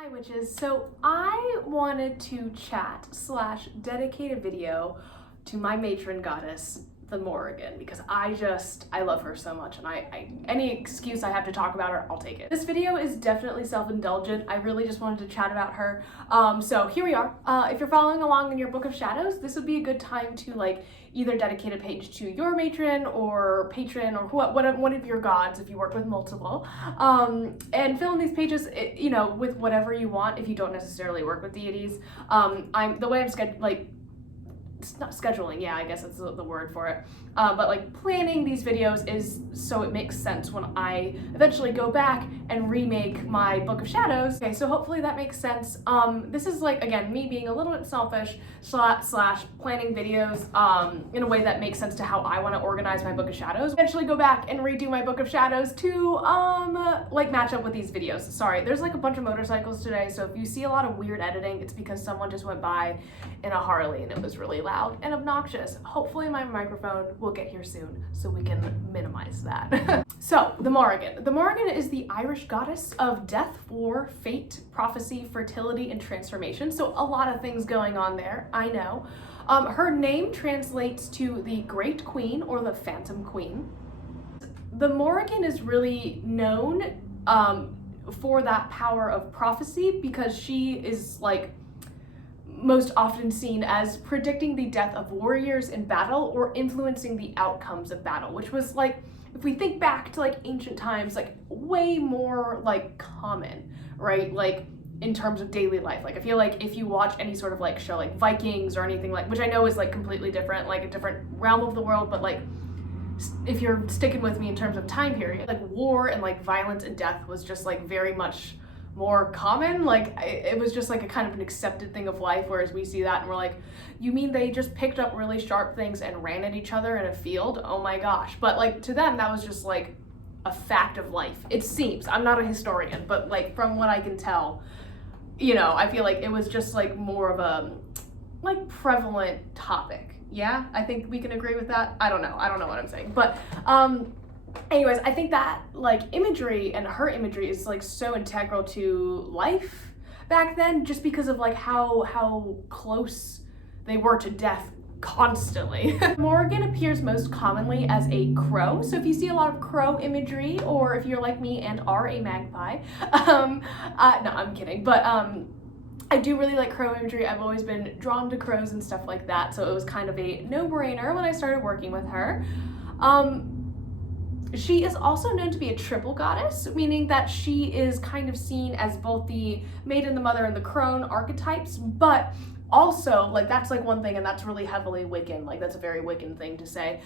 Hi witches, so I wanted to chat / dedicate a video to my Matron Goddess, the Morrigan, because I love her so much, and any excuse I have to talk about her, I'll take it. This video is definitely self-indulgent. I really just wanted to chat about her. So here we are. If you're following along in your Book of Shadows, this would be a good time to either dedicate a page to your matron or patron or one of your gods if you work with multiple, and fill in these pages, with whatever you want if you don't necessarily work with deities. The way I'm it's not scheduling, yeah, I guess that's the word for it. But planning these videos is so it makes sense when I eventually go back and remake my Book of Shadows. Okay, so hopefully that makes sense. This is again, me being a little bit selfish / planning videos in a way that makes sense to how I want to organize my Book of Shadows. Eventually go back and redo my Book of Shadows to match up with these videos. Sorry, there's a bunch of motorcycles today, so if you see a lot of weird editing, it's because someone just went by in a Harley and it was really loud and obnoxious. Hopefully my microphone will get here soon so we can minimize that. So, the Morrigan. The Morrigan is the Irish goddess of death, war, fate, prophecy, fertility, and transformation. So a lot of things going on there, I know. Her name translates to the Great Queen or the Phantom Queen. The Morrigan is really known for that power of prophecy because she is most often seen as predicting the death of warriors in battle or influencing the outcomes of battle, which was if we think back to ancient times, way more common, right? In terms of daily life. I feel if you watch any sort of show like Vikings or anything which I know is completely different, a different realm of the world, but if you're sticking with me in terms of time period, war and violence and death was just very much more common. It was just a kind of an accepted thing of life, whereas we see that and we're you mean they just picked up really sharp things and ran at each other in a field? Oh my gosh. But to them that was just a fact of life. It seems. I'm not a historian, but from what I can tell, I feel it was just more of a prevalent topic. Yeah, I think we can agree with that. I don't know what I'm saying, but anyways, I think that imagery and her imagery is so integral to life back then, just because of how close they were to death constantly. Morrigan appears most commonly as a crow, so if you see a lot of crow imagery, or if you're like me and are a magpie, no, I'm kidding, but I do really like crow imagery. I've always been drawn to crows and stuff like that, so it was kind of a no-brainer when I started working with her. She is also known to be a triple goddess, meaning that she is kind of seen as both the maiden, the mother, and the crone archetypes, but also, that's one thing, and that's really heavily Wiccan, that's a very Wiccan thing to say.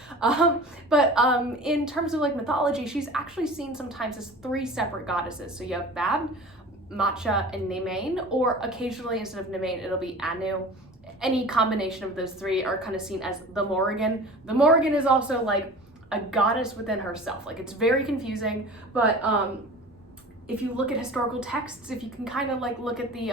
In terms of mythology, she's actually seen sometimes as 3 separate goddesses. So you have Bab, Matcha, and Nemain, or occasionally instead of Nemain, it'll be Anu. Any combination of those 3 are kind of seen as the Morrigan. The Morrigan is also a goddess within herself. It's very confusing, but if you look at historical texts, if you can kind of look at the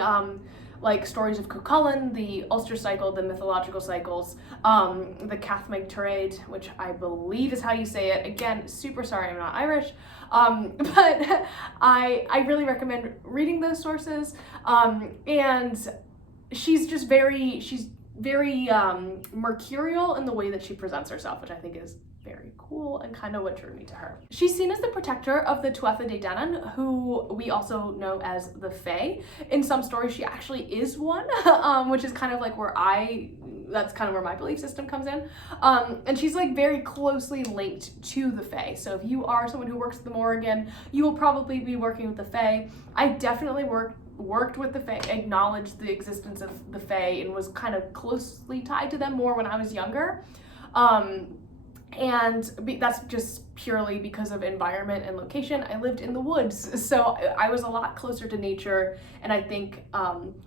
Stories of Cú Chulainn, the Ulster cycle, the mythological cycles, the Cathmig Tirade, which I believe is how you say it. Again, super sorry I'm not Irish, but I really recommend reading those sources. And she's very mercurial in the way that she presents herself, which I think is very cool and kind of what drew me to her. She's seen as the protector of the Tuatha De Danann, who we also know as the Fae. In some stories, she actually is one, which is kind of that's kind of where my belief system comes in. And she's very closely linked to the Fae. So if you are someone who works with the Morrigan, you will probably be working with the Fae. I definitely worked with the Fae, acknowledged the existence of the Fae, and was kind of closely tied to them more when I was younger. And that's just purely because of environment and location. I lived in the woods, so I was a lot closer to nature, and I think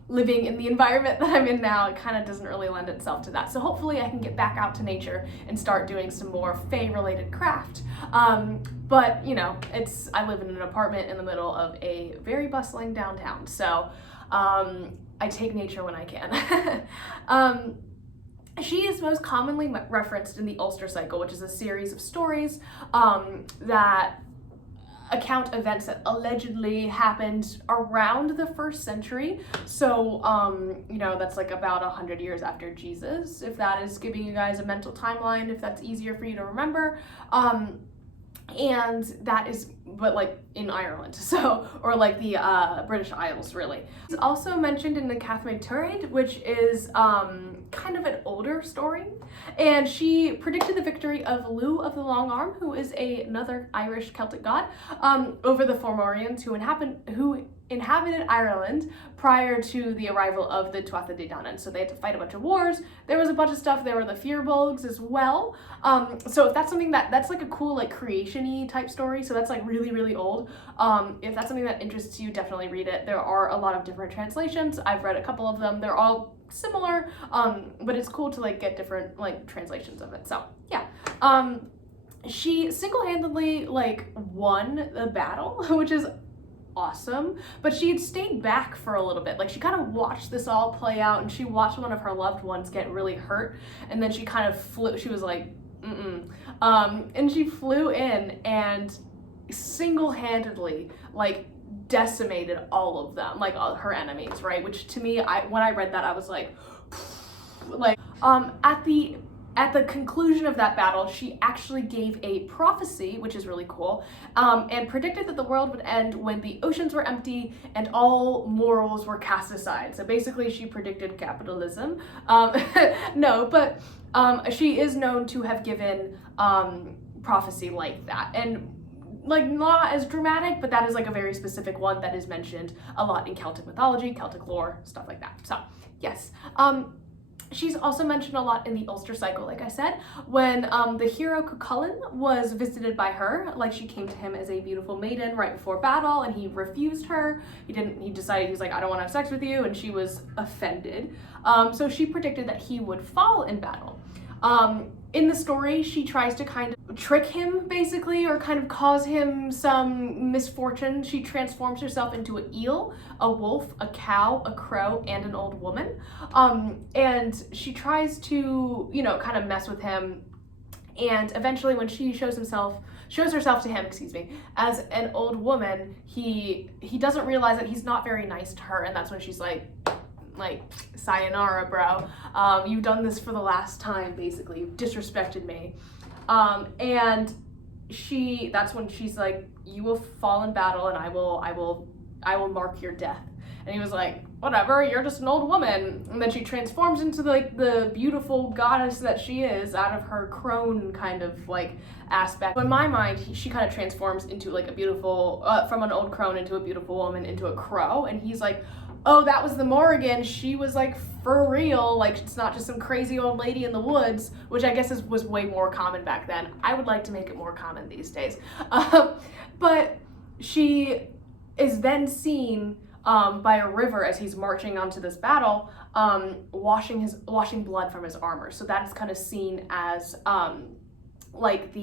living in the environment that I'm in now, it kind of doesn't really lend itself to that. So hopefully I can get back out to nature and start doing some more Fae-related craft. But I live in an apartment in the middle of a very bustling downtown, so I take nature when I can. She is most commonly referenced in the Ulster cycle, which is a series of stories that account events that allegedly happened around the 1st century. So, you know, that's like about 100 years after Jesus, if that is giving you guys a mental timeline, if that's easier for you to remember. And that is, but like in Ireland, so, or like the British Isles, really. It's also mentioned in the Catherine Turreid, which is kind of an older story, and she predicted the victory of Lugh of the Long Arm, who is another Irish Celtic god, over the Fomorians who inhabited Ireland prior to the arrival of the Tuatha De Danann. So they had to fight a bunch of wars. There was a bunch of stuff. There were the Firbolgs as well. So if that's something that's like a cool like creation-y type story, so that's like really, really old. If that's something that interests you, definitely read it. There are a lot of different translations. I've read a couple of them. They're all similar, but it's cool to like get different like translations of it. So yeah. She single-handedly like won the battle, which is awesome, but she had stayed back for a little bit. Like she kind of watched this all play out, and she watched one of her loved ones get really hurt, and then she kind of flew. She was like, and she flew in and single-handedly like decimated all of them, like all her enemies, right? Which to me, when I read that, I was like, at the conclusion of that battle, she actually gave a prophecy, which is really cool, and predicted that the world would end when the oceans were empty and all morals were cast aside. So basically, she predicted capitalism. No, but she is known to have given prophecy like that. And like not as dramatic, but that is like a very specific one that is mentioned a lot in Celtic mythology, Celtic lore, stuff like that. So yes. She's also mentioned a lot in the Ulster cycle, like I said, when the hero Cú Chulainn was visited by her. Like she came to him as a beautiful maiden right before battle, and he refused her. He decided, he was like, I don't want to have sex with you, and she was offended. So she predicted that he would fall in battle. In the story, she tries to kind of trick him, basically, or kind of cause him some misfortune. She transforms herself into an eel, a wolf, a cow, a crow, and an old woman. And she tries to, you know, kind of mess with him. And eventually, when she shows herself to him, as an old woman, he doesn't realize that he's not very nice to her, and that's when she's like, sayonara, bro. You've done this for the last time, basically. You've disrespected me. And that's when she's like, you will fall in battle, and I will mark your death. And he was like, whatever, you're just an old woman. And then she transforms into like the beautiful goddess that she is out of her crone kind of like aspect. In my mind, she kind of transforms into like a beautiful, from an old crone into a beautiful woman into a crow. And he's like, oh, that was the Morrigan. She was like for real. Like it's not just some crazy old lady in the woods, which I guess was way more common back then. I would like to make it more common these days. But she is then seen by a river as he's marching onto this battle, washing blood from his armor. So that's kind of seen as like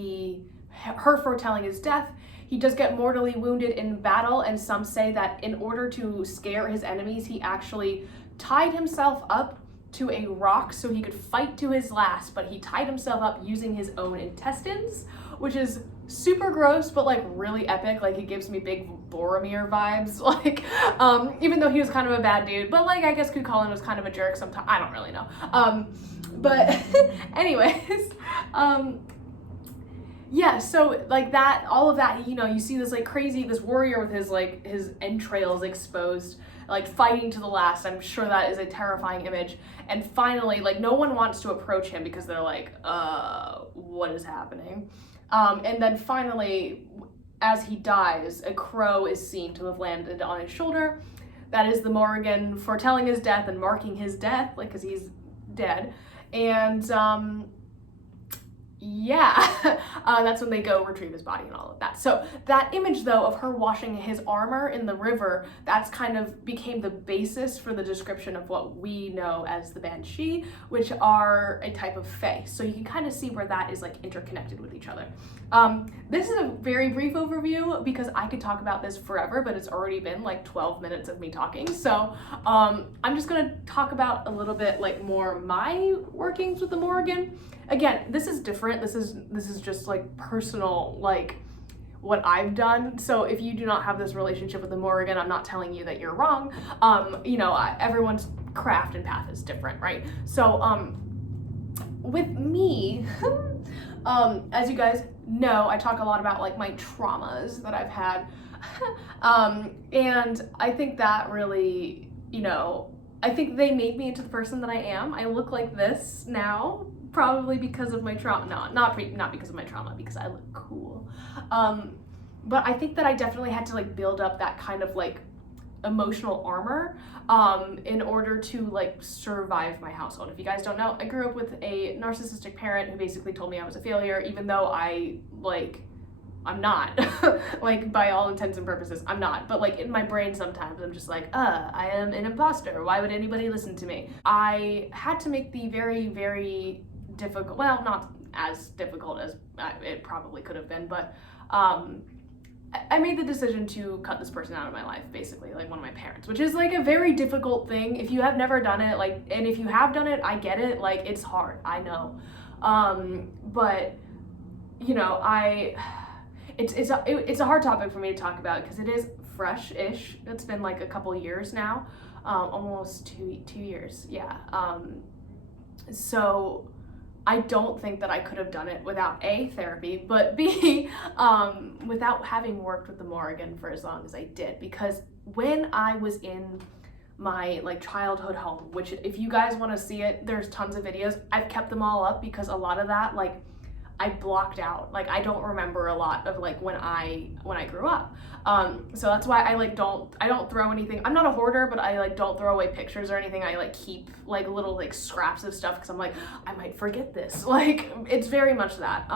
her foretelling his death. He does get mortally wounded in battle, and some say that in order to scare his enemies, he actually tied himself up to a rock so he could fight to his last, but he tied himself up using his own intestines, which is super gross, but like really epic. Like it gives me big Boromir vibes, like even though he was kind of a bad dude, but like I guess Cú Chulainn was kind of a jerk sometimes. I don't really know. But anyways, yeah, so like that, all of that, you know, you see this like crazy, this warrior with his entrails exposed, like fighting to the last. I'm sure that is a terrifying image. And finally, like no one wants to approach him because they're like, what is happening? And then finally, as he dies, a crow is seen to have landed on his shoulder. That is the Morrigan foretelling his death and marking his death, like, cause he's dead. And, yeah, that's when they go retrieve his body and all of that. So that image, though, of her washing his armor in the river, that's kind of became the basis for the description of what we know as the Banshee, which are a type of fae. So you can kind of see where that is like interconnected with each other. This is a very brief overview because I could talk about this forever, but it's already been like 12 minutes of me talking. So I'm just gonna talk about a little bit like more my workings with the Morrigan. Again, this is different. This is just like personal, like what I've done. So if you do not have this relationship with the Morrigan, I'm not telling you that you're wrong. You know, everyone's craft and path is different, right? So with me, as you guys know, I talk a lot about like my traumas that I've had. And I think that really, you know, I think they made me into the person that I am. I look like this now, probably because of my trauma. No, not because of my trauma, because I look cool. But I think that I definitely had to like build up that kind of like emotional armor in order to like survive my household. If you guys don't know, I grew up with a narcissistic parent who basically told me I was a failure, even though I'm not. Like, by all intents and purposes, I'm not. But like in my brain sometimes I'm just like, I am an imposter. Why would anybody listen to me? I had to make the very, very difficult, well, not as difficult as it probably could have been, but I made the decision to cut this person out of my life, basically, like one of my parents, which is like a very difficult thing. If you have never done it, like, and if you have done it, I get it, like, it's hard, I know. But, you know, it's a hard topic for me to talk about because it is fresh-ish. It's been like a couple years now, almost two years, yeah. So I don't think that I could have done it without A, therapy, but B, without having worked with the Morrigan for as long as I did. Because when I was in my like childhood home, which if you guys want to see it, there's tons of videos. I've kept them all up because a lot of that, like, I blocked out. Like, I don't remember a lot of like when I grew up. So that's why I don't throw anything. I'm not a hoarder, but I like don't throw away pictures or anything. I like keep like little like scraps of stuff because I'm like, I might forget this. Like, it's very much that.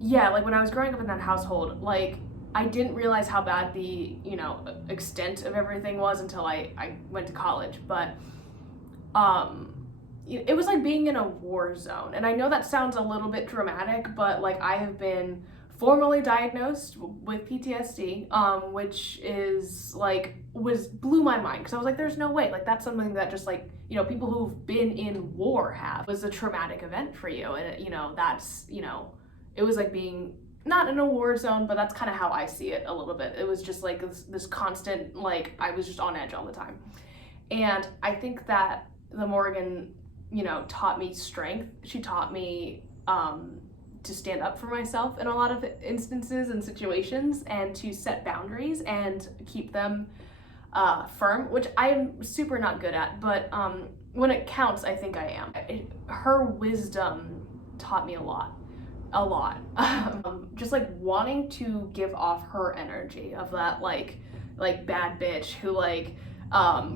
Yeah, like when I was growing up in that household, like I didn't realize how bad the, you know, extent of everything was until I went to college. But it was like being in a war zone. And I know that sounds a little bit dramatic, but like I have been formally diagnosed with PTSD, which is like, blew my mind. Cause I was like, there's no way, like that's something that just like, you know, people who've been in war have. It was a traumatic event for you. And you know, that's, you know, it was like being not in a war zone, but that's kind of how I see it a little bit. It was just like this constant, like I was just on edge all the time. And I think that the Morrigan, you know, taught me strength. She taught me to stand up for myself in a lot of instances and situations, and to set boundaries and keep them firm, which I am super not good at, but when it counts, I think I am. Her wisdom taught me a lot. Just like wanting to give off her energy of that like bad bitch who like,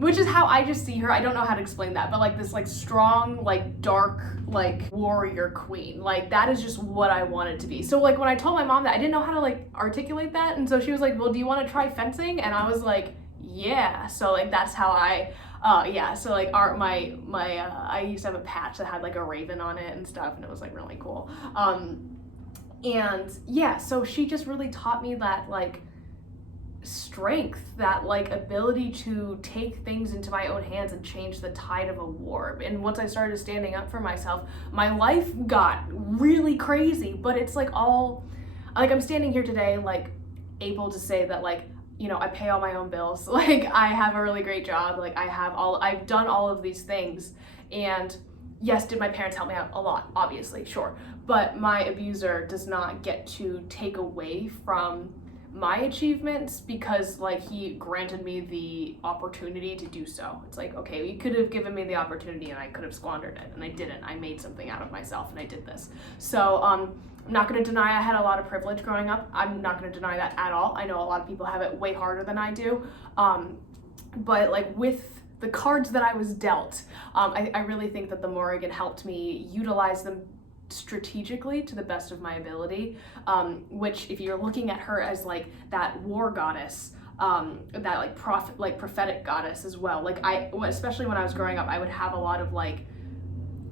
which is how I just see her. I don't know how to explain that, but like this like strong, like dark, like warrior queen. Like that is just what I wanted to be. So like when I told my mom that, I didn't know how to like articulate that. And so she was like, well, do you want to try fencing? And I was like, yeah. So like that's how yeah. So like I used to have a patch that had like a raven on it and stuff, and it was like really cool. And yeah, so she just really taught me that like strength, that like ability to take things into my own hands and change the tide of a war. And once I started standing up for myself, my life got really crazy. But it's like all like I'm standing here today like able to say that like, you know, I pay all my own bills, like I have a really great job, like I've done all of these things. And yes, did my parents help me out a lot? Obviously, sure. But my abuser does not get to take away from my achievements because like he granted me the opportunity to do so. It's like, okay, you could have given me the opportunity and I could have squandered it, and I didn't. I made something out of myself and I did this. So I'm not going to deny I had a lot of privilege growing up. I'm not going to deny that at all. I know a lot of people have it way harder than I do. But like with the cards that I was dealt, I really think that the Morrigan helped me utilize them strategically to the best of my ability, which if you're looking at her as like that war goddess, that like prophetic goddess as well, like especially when I was growing up, I would have a lot of like,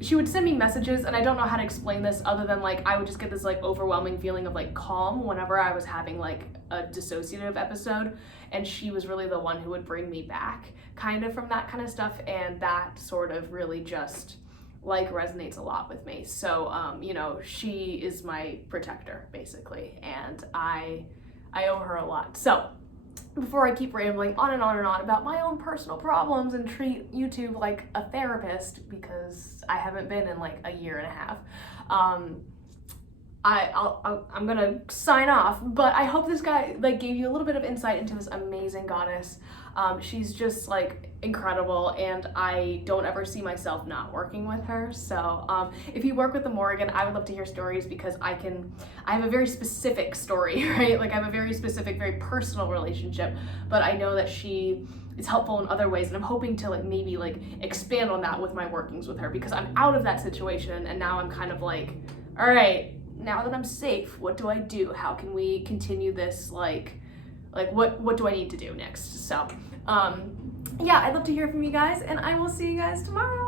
she would send me messages, and I don't know how to explain this other than like I would just get this like overwhelming feeling of like calm whenever I was having like a dissociative episode, and she was really the one who would bring me back kind of from that kind of stuff. And that sort of really just like resonates a lot with me. So, you know, she is my protector basically, and I owe her a lot. So before I keep rambling on and on and on about my own personal problems and treat YouTube like a therapist, because I haven't been in like a year and a half, I'm gonna sign off, but I hope this guy like gave you a little bit of insight into this amazing goddess. She's just like incredible, and I don't ever see myself not working with her. So if you work with the Morrigan, I would love to hear stories, because I have a very specific story, right? Like I have a very specific, very personal relationship, but I know that she is helpful in other ways, and I'm hoping to like maybe like expand on that with my workings with her, because I'm out of that situation, and now I'm kind of like, all right, now that I'm safe, what do I do? How can we continue this? Like what do I need to do next? So, yeah, I'd love to hear from you guys, and I will see you guys tomorrow.